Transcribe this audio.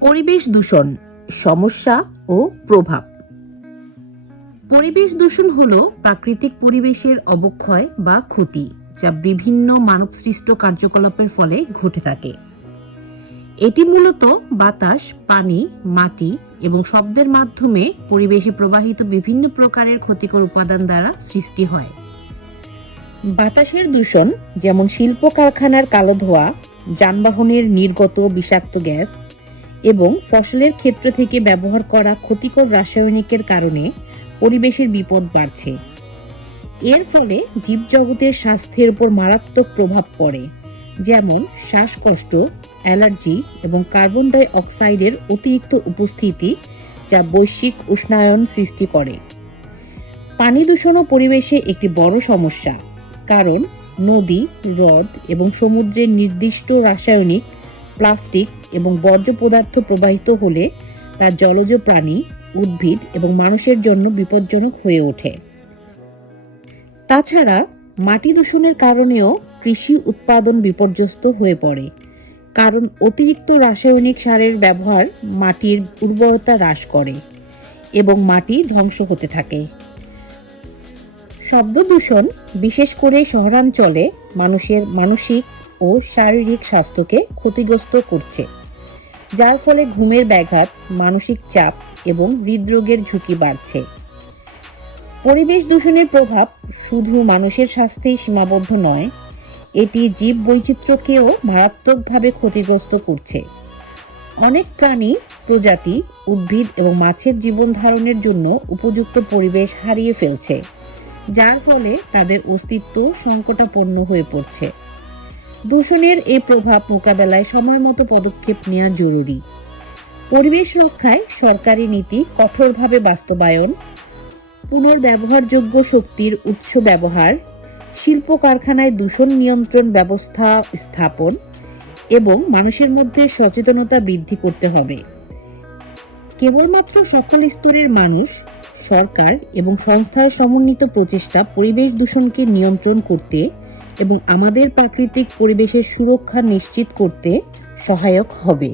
পরিবেশ দূষণ, সমস্যা ও প্রভাব। পরিবেশ দূষণ হলো প্রাকৃতিক পরিবেশের অবক্ষয় বা ক্ষতি, যা বিভিন্ন মানবসৃষ্ট কার্যকলাপের ফলে ঘটে থাকে। এটি মূলত বাতাস, পানি, মাটি এবং শব্দের মাধ্যমে পরিবেশে প্রবাহিত বিভিন্ন প্রকারের ক্ষতিকর উপাদান দ্বারা সৃষ্টি হয়। বাতাসের দূষণ, যেমন শিল্প কারখানার কালো ধোঁয়া, যানবাহনের নির্গত বিষাক্ত গ্যাস এবং ফসলের ক্ষেত্র থেকে ব্যবহার করা ক্ষতিকর রাসায়নিকের কারণে পরিবেশের বিপদ বাড়ছে। এর ফলে জীবজগতের স্বাস্থ্যের উপর মারাত্মক প্রভাব পড়ে, যেমন শ্বাসকষ্ট, অ্যালার্জি এবং কার্বন ডাই অক্সাইডের অতিরিক্ত উপস্থিতি যা বৈশ্বিক উষ্ণায়ন সৃষ্টি করে। পানি দূষণও পরিবেশে একটি বড় সমস্যা, কারণ নদী, হ্রদ এবং সমুদ্রের নির্দিষ্ট রাসায়নিক প্লাস্টিক এবং বর্জ্য পদার্থ প্রবাহিত হলে তা জলজ প্রাণী, উদ্ভিদ এবং মানুষের জন্য বিপজ্জনক হয়ে ওঠে। তাছাড়া মাটি দূষণের কারণেও কৃষি উৎপাদন বিপর্যস্ত হয়ে পড়ে, কারণ অতিরিক্ত রাসায়নিক সারের ব্যবহার মাটির উর্বরতা হ্রাস করে এবং মাটি ধ্বংস হতে থাকে। শব্দ দূষণ, বিশেষ করে শহরাঞ্চলে মানুষের মানসিক ও শারীরিক স্বাস্থ্যকে ক্ষতিগ্রস্ত করছে, যার ফলে ঘুমের ব্যাঘাত, মানসিক চাপ এবং হৃদরোগের ঝুঁকি বাড়ছে। পরিবেশ দূষণের প্রভাব শুধু মানুষের স্বাস্থ্যেই সীমাবদ্ধ নয়, এটি জীব বৈচিত্র্যকেও মারাত্মকভাবে ক্ষতিগ্রস্ত করছে। অনেক প্রাণী, প্রজাতি, উদ্ভিদ এবং মাছের জীবন ধারণের জন্য উপযুক্ত পরিবেশ হারিয়ে ফেলছে, যার ফলে তাদের অস্তিত্ব সংকটাপন্ন হয়ে পড়ছে। দূষণের এ প্রভাব মোকাবেলায় সময় মতো পদক্ষেপ নেওয়া জরুরি। পরিবেশ রক্ষায় সরকারি নীতি কঠোরভাবে বাস্তবায়ন, পুনর্ব্যবহারযোগ্য শক্তির উৎস ব্যবহার, শিল্প কারখানায় দূষণ নিয়ন্ত্রণ ব্যবস্থা স্থাপন এবং মানুষের মধ্যে সচেতনতা বৃদ্ধি করতে হবে। কেবলমাত্র সকল স্তরের মানুষ, সরকার এবং সংস্থার সমন্বিত প্রচেষ্টা পরিবেশ দূষণকে নিয়ন্ত্রণ করতে এবং আমাদের প্রাকৃতিক পরিবেশের সুরক্ষা নিশ্চিত করতে সহায়ক হবে।